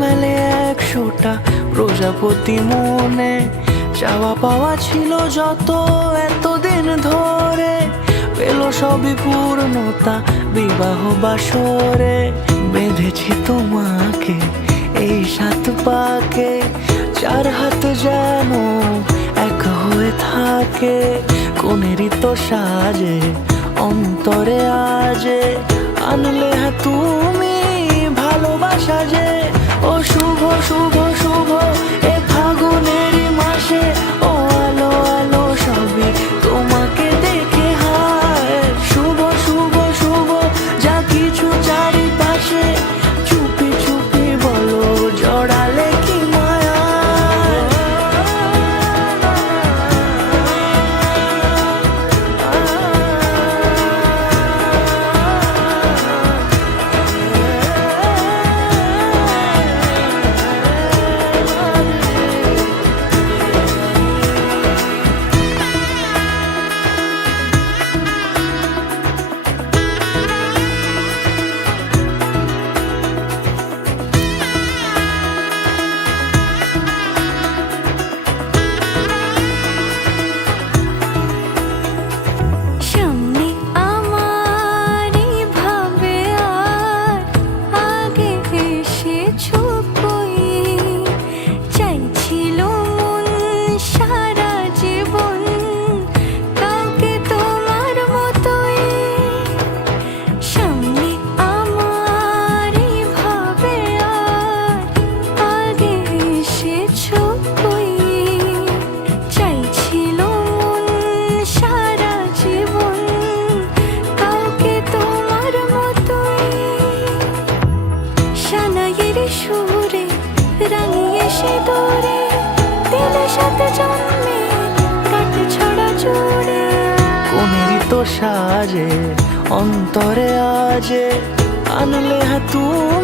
মেলে 100টা প্রজাপতি মনে, চাওয়া পাওয়া ছিল যত এতদিন ধরে, পেল সবই পূর্ণতা বিবাহ বাসরে। বেঁধেছি তোমাকে এই 7 পাকে, 4 হাত যেন এক হয়ে থাকে। কোনেরই তো সাজে অন্তরে আজে, আনলে তুমি ভালোবাসা যে। ও শুভ শুভ শুভ এ ফাগুনেরই মাসে, ও আলো আলো সবই তোমাকে দেখে হায়। শুভ শুভ শুভ যা কিছু চারিপাশে, চুপি চুপি বলো জড়ালে কি মায়া। সুরে রাঙিয়ে সে দূরে, দিলে সাথে জন্মে কাটে ছড়া জুড়ে। কোনেরই তো সাজে অন্তরে আজে, আনলে তুমি